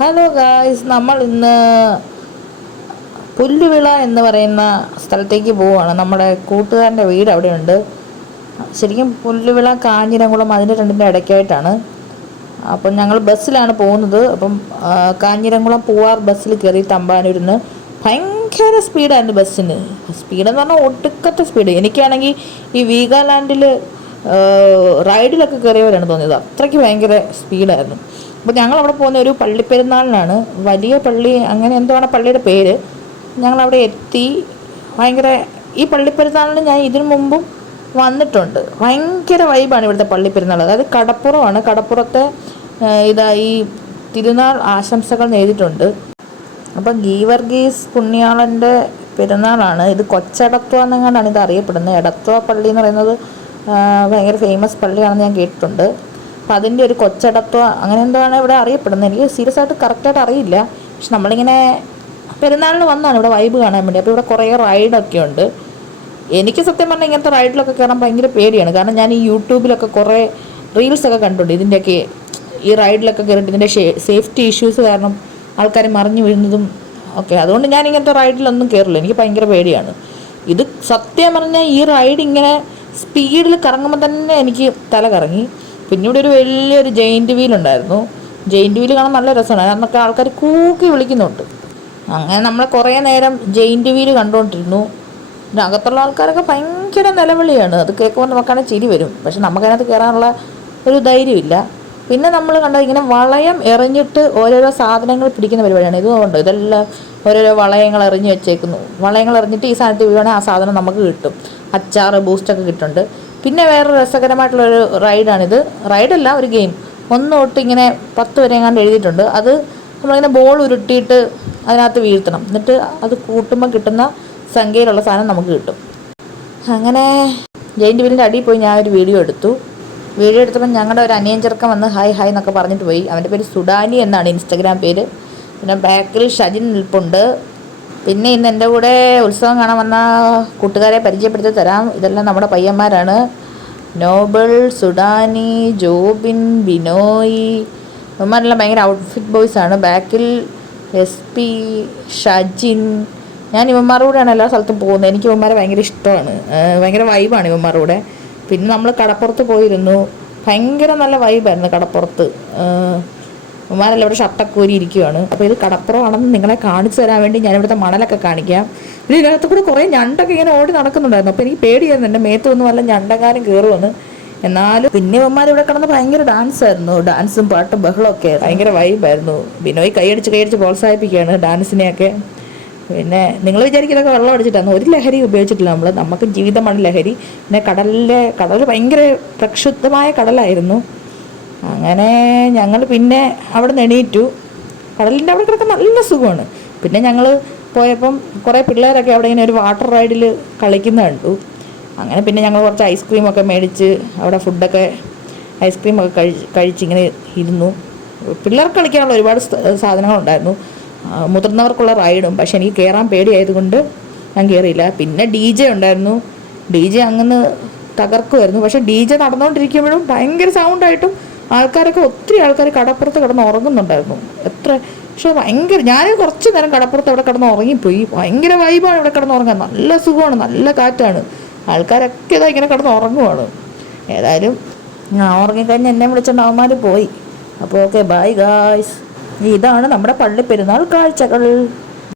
Hello guys നമ്മൾ ഇന്ന് പുല്ലുവിള എന്ന് പറയുന്ന സ്ഥലത്തേക്ക് പോവുകയാണ്. നമ്മുടെ കൂട്ടുകാരന്റെ വീട് അവിടെയുണ്ട്. ശരിക്കും പുല്ലുവിള കാഞ്ഞിരംകുളം അതിന്റെ രണ്ടിന്റെ ഇടയ്ക്കായിട്ടാണ്. അപ്പം ഞങ്ങൾ ബസ്സിലാണ് പോകുന്നത്. അപ്പം കാഞ്ഞിരംകുളം പൂവാർ ബസ്സിൽ കയറി തമ്പാനൂരിന്ന് ഭയങ്കര സ്പീഡായിരുന്നു ബസ്സിന്. സ്പീഡെന്ന് പറഞ്ഞാൽ ഒട്ടുക്കത്തെ സ്പീഡ്. എനിക്കാണെങ്കിൽ ഈ വീഗാലാൻഡിൽ റൈഡിലൊക്കെ കയറിയവരാണ് തോന്നിയത്. അത്രയ്ക്ക് ഭയങ്കര സ്പീഡായിരുന്നു. അപ്പോൾ ഞങ്ങൾ അവിടെ പോകുന്ന ഒരു പള്ളിപ്പെരുന്നാളിനാണ്. വലിയ പള്ളി അങ്ങനെ എന്തുവാണ് പള്ളിയുടെ പേര്? ഞങ്ങളവിടെ എത്തി. ഭയങ്കര ഈ പള്ളിപ്പെരുന്നാളിന് ഞാൻ ഇതിനു മുമ്പും വന്നിട്ടുണ്ട്. ഭയങ്കര വൈബാണ് ഇവിടുത്തെ പള്ളിപ്പെരുന്നാൾ അതായത് കടപ്പുറമാണ്. കടപ്പുറത്തെ ഇതായി തിരുനാൾ ആശംസകൾ നേരിട്ടുണ്ട്. അപ്പം ഗീവർഗീസ് പുണ്യാളന്റെ പെരുന്നാളാണ്. ഇത് കൊച്ചടത്വ എന്നെങ്ങാണ്ടാണ് ഇത് അറിയപ്പെടുന്നത്. എടത്വ പള്ളി എന്ന് പറയുന്നത് ഭയങ്കര ഫേമസ് പള്ളിയാണെന്ന് ഞാൻ കേട്ടിട്ടുണ്ട്. അപ്പം അതിന്റെ ഒരു കൊച്ചടത്തോ അങ്ങനെ എന്തോ ആണ് ഇവിടെ അറിയപ്പെടുന്നത്? എനിക്ക് സീരിയസ് ആയിട്ട് കറക്റ്റായിട്ട് അറിയില്ല. പക്ഷെ നമ്മളിങ്ങനെ പെരുന്നാളിന് വന്നാണ് ഇവിടെ വൈബ് കാണാൻ വേണ്ടി. അപ്പോൾ ഇവിടെ കുറേ റൈഡൊക്കെ ഉണ്ട്. എനിക്ക് സത്യം പറഞ്ഞാൽ ഇങ്ങനത്തെ റൈഡിലൊക്കെ കയറാൻ ഭയങ്കര പേടിയാണ്. കാരണം ഞാൻ ഈ യൂട്യൂബിലൊക്കെ കുറേ റീൽസൊക്കെ കണ്ടിട്ടുണ്ട്. ഇതിന്റെയൊക്കെ ഈ റൈഡിലൊക്കെ കയറിയിട്ട് ഇതിന്റെ സേഫ്റ്റി ഇഷ്യൂസ് കാരണം ആൾക്കാർ മറിഞ്ഞു വീഴുന്നതും ഓക്കെ അതുകൊണ്ട് ഞാൻ ഇങ്ങനത്തെ റൈഡിലൊന്നും കയറില്ല എനിക്ക് ഭയങ്കര പേടിയാണ്. ഇത് സത്യം പറഞ്ഞാൽ ഈ റൈഡ് ഇങ്ങനെ സ്പീഡിൽ കറങ്ങുമ്പോൾ തന്നെ എനിക്ക് തല കറങ്ങി പിന്നെ ഇവിടെ ഒരു വലിയൊരു ജെയിന്റ് വീൽ ഉണ്ടായിരുന്നു. ജെയിന്റ് വീൽ കാണാൻ നല്ല രസമാണ്. അന്നൊക്കെ ആൾക്കാർ കൂക്കി വിളിക്കുന്നുണ്ട്. അങ്ങനെ നമ്മൾ കുറേ നേരം ജെയിന്റ് വീൽ കണ്ടുകൊണ്ടിരുന്നു പിന്നെ അകത്തുള്ള ആൾക്കാരൊക്കെ ഭയങ്കര നിലവിളിയാണ്. അത് കേൾക്കുമ്പോൾ നമുക്കാണെങ്കിൽ ചിരി വരും. പക്ഷെ നമുക്കതിനകത്ത് കയറാനുള്ള ഒരു ധൈര്യമില്ല. പിന്നെ നമ്മൾ കണ്ടത് ഇങ്ങനെ വളയം എറിഞ്ഞിട്ട് ഓരോരോ സാധനങ്ങൾ പിടിക്കുന്ന പരിപാടിയാണ്. ഇതുകൊണ്ട് ഇതെല്ലാം ഓരോരോ വളയങ്ങൾ എറിഞ്ഞ് വെച്ചേക്കുന്നു. വളയങ്ങൾ എറിഞ്ഞിട്ട് ഈ സാധനത്തിൽ വീഴുവാണെങ്കിൽ ആ സാധനം നമുക്ക് കിട്ടും. അച്ചാറ് ബൂസ്റ്റൊക്കെ കിട്ടുന്നുണ്ട്. പിന്നെ വേറെ രസകരമായിട്ടുള്ളൊരു റൈഡാണിത്. റൈഡല്ല ഒരു ഗെയിം. ഒന്ന് തൊട്ട് ഇങ്ങനെ പത്ത് വരെ എങ്ങാണ്ട് എഴുതിയിട്ടുണ്ട്. അത് നമ്മളിങ്ങനെ ബോൾ ഉരുട്ടിയിട്ട് അതിനകത്ത് വീഴ്ത്തണം. എന്നിട്ട് അത് കൂട്ടുമ്പോൾ കിട്ടുന്ന സംഖ്യയിലുള്ള സാധനം നമുക്ക് കിട്ടും. അങ്ങനെ ജയിന്റ് വീലിന്റെ അടിയിൽ പോയി ഞാൻ ഒരു വീഡിയോ എടുത്തു. വീഡിയോ എടുത്തപ്പോൾ ഞങ്ങളുടെ ഒരു അനിയൻ വന്ന് ഹായ് ഹായ് എന്നൊക്കെ പറഞ്ഞിട്ട് പോയി. അവന്റെ പേര് സുഡാനി എന്നാണ് ഇൻസ്റ്റഗ്രാം പേര്. പിന്നെ ബാക്കിൽ ഷജിൻ നിൽപ്പുണ്ട്. പിന്നെ ഇന്ന് എന്റെ കൂടെ ഉത്സവം കാണാൻ വന്ന കൂട്ടുകാരെ പരിചയപ്പെടുത്തി തരാം. ഇതെല്ലാം നമ്മുടെ പയ്യന്മാരാണ്. നോബിൾ സുഡാനി ജോബിൻ ബിനോയ്. ഇവന്മാരെല്ലാം ഭയങ്കര ഔട്ട്ഫിറ്റ് ബോയ്സ് ആണ്. ബാക്കിൽ എസ് പി ഷജിൻ. ഞാൻ ഇവന്മാരുടെ കൂടെയാണ് എല്ലാ സ്ഥലത്തും പോകുന്നത്. എനിക്ക് ഇവന്മാരെ ഭയങ്കര ഇഷ്ടമാണ്. ഭയങ്കര വൈബാണ് ഇവന്മാരുടെ കൂടെ. പിന്നെ നമ്മൾ കടപ്പുറത്ത് പോയിരുന്നു. ഭയങ്കര നല്ല വൈബായിരുന്നു കടപ്പുറത്ത്. ഇവന്മാരെല്ലാം ഇവിടെ ഷർട്ടൊക്കെ ഊരി ഇരിക്കുവാണ്. അപ്പോൾ ഇത് കടപ്പുറമാണെന്ന് നിങ്ങളെ കാണിച്ചു തരാൻ വേണ്ടി ഞാൻ ഇവിടുത്തെ മണലൊക്കെ കാണിക്കാം. പിന്നെ ഇതിനകത്ത് കൂടെ കുറേ ഞണ്ടൊക്കെ ഇങ്ങനെ ഓടി നടക്കുന്നുണ്ടായിരുന്നു. അപ്പോൾ എനിക്ക് പേടിയായിരുന്നു എന്റെ മേത്ത് ഒന്നും വല്ല ഞണ്ടകാരം കയറുമെന്ന് എന്നാലും പിന്നെ ഉമ്മമാർ ഇവിടെ കിടന്ന് ഭയങ്കര ഡാൻസ് ആയിരുന്നു. ഡാൻസും പാട്ടും ബഹളവും ഒക്കെ ഭയങ്കര വൈബായിരുന്നു ബിനോയ് കൈയടിച്ച് കൈയടിച്ച് പ്രോത്സാഹിപ്പിക്കുകയാണ് ഡാൻസിനെയൊക്കെ പിന്നെ നിങ്ങൾ വിചാരിക്കുന്നതൊക്കെ വെള്ളം അടിച്ചിട്ടാണ്. ഒരു ലഹരി ഉപയോഗിച്ചിട്ടില്ല നമ്മൾ നമുക്ക് ജീവിതമാണ് ലഹരി. പിന്നെ കടലിലെ കടൽ ഭയങ്കര പ്രക്ഷുബ്ധമായ കടലായിരുന്നു. അങ്ങനെ ഞങ്ങൾ പിന്നെ അവിടെ നിന്ന് എണീറ്റു. കടലിന്റെ അവിടെ കിടക്കാൻ നല്ല സുഖമാണ്. പിന്നെ ഞങ്ങൾ പോയപ്പം കുറേ പിള്ളേരൊക്കെ അവിടെ ഇങ്ങനെ ഒരു വാട്ടർ റൈഡിൽ കളിക്കുന്ന കണ്ടു. അങ്ങനെ പിന്നെ ഞങ്ങൾ കുറച്ച് ഐസ്ക്രീമൊക്കെ മേടിച്ച് അവിടെ ഫുഡൊക്കെ ഐസ്ക്രീമൊക്കെ കഴിച്ച് കഴിച്ചിങ്ങനെ ഇരുന്നു. പിള്ളേർക്ക് കളിക്കാനുള്ള ഒരുപാട് സാധനങ്ങളുണ്ടായിരുന്നു. മുതിർന്നവർക്കുള്ള റൈഡും. പക്ഷെ എനിക്ക് കയറാൻ പേടിയായതുകൊണ്ട് ഞാൻ കയറിയില്ല പിന്നെ ഡി ജെ ഉണ്ടായിരുന്നു. ഡി ജെ അങ്ങനെ തകർക്കുമായിരുന്നു പക്ഷെ ഡി ജെ നടന്നുകൊണ്ടിരിക്കുമ്പോഴും ഭയങ്കര സൗണ്ടായിട്ടും ആൾക്കാരൊക്കെ ഒത്തിരി ആൾക്കാർ കടപ്പുറത്ത് കിടന്ന് ഉറങ്ങുന്നുണ്ടായിരുന്നു. എത്ര പക്ഷെ ഭയങ്കര ഞാൻ കുറച്ച് നേരം കടപ്പുറത്ത് അവിടെ കിടന്ന് ഉറങ്ങിപ്പോയി. ഭയങ്കര വൈബാണ് ഇവിടെ കിടന്ന് ഉറങ്ങാൻ. നല്ല സുഖമാണ് നല്ല കാറ്റാണ്. ആൾക്കാരൊക്കെ ഇതാ ഇങ്ങനെ കിടന്ന് ഉറങ്ങുവാണ്. ഏതായാലും ഞാൻ ഉറങ്ങിക്കഴിഞ്ഞ് എന്നെ വിളിച്ചോണ്ട് അവന്മാർ പോയി. അപ്പോൾ ഓക്കെ ബൈ ഗായ്സ് ഇതാണ് നമ്മുടെ പള്ളി പെരുന്നാൾ കാഴ്ചകൾ.